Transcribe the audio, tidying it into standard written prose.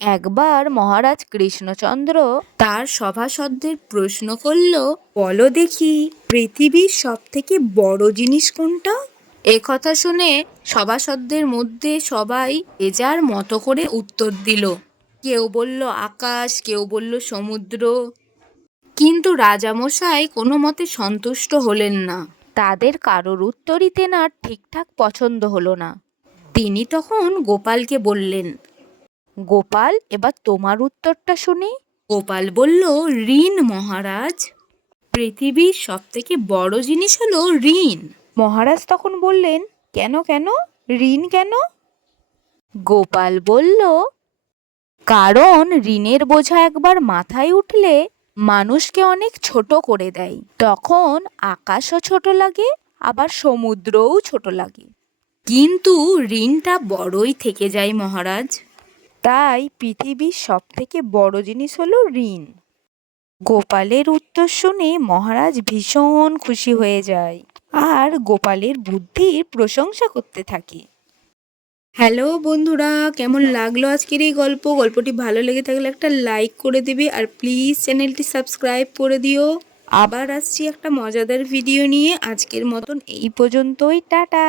একবার মহারাজ কৃষ্ণচন্দ্র তার সভাসদদের প্রশ্ন করল, বলো দেখি পৃথিবীর সব থেকে বড় জিনিস কোনটা? কথা শুনে সভাসদদের মধ্যে সবাই যে যার মতো করে উত্তর দিল। কেউ বলল আকাশ, কেউ বলল সমুদ্র। কিন্তু রাজামশাই কোনো মতে সন্তুষ্ট হলেন না। তাদের কারোর উত্তরই তেনার ঠিকঠাক পছন্দ হলো না। তিনি তখন গোপালকে বললেন, গোপাল, এবার তোমার উত্তরটা শুনি। গোপাল বলল, ঋণ মহারাজ। পৃথিবীর সব থেকে বড় জিনিস হলো ঋণ। মহারাজ তখন বললেন, কেন কেন, ঋণ কেন? গোপাল বলল, কারণ ঋণের বোঝা একবার মাথায় উঠলে মানুষকে অনেক ছোট করে দেয়। তখন আকাশও ছোট লাগে, আবার সমুদ্রও ছোট লাগে। কিন্তু ঋণটা বড়ই থেকে যায় মহারাজ। তাই পৃথিবীর সব থেকে বড় জিনিস হলো ঋণ। গোপালের উত্তর শুনে মহারাজ ভীষণ খুশি হয়ে যায় আর গোপালের বুদ্ধির প্রশংসা করতে থাকে। হ্যালো বন্ধুরা, কেমন লাগলো আজকের এই গল্পটি ভালো লেগে থাকলে একটা লাইক করে দিবে আর প্লিজ চ্যানেলটি সাবস্ক্রাইব করে দিও। আবার আসছি একটা মজাদার ভিডিও নিয়ে। আজকের মতন এই পর্যন্তই, টাটা।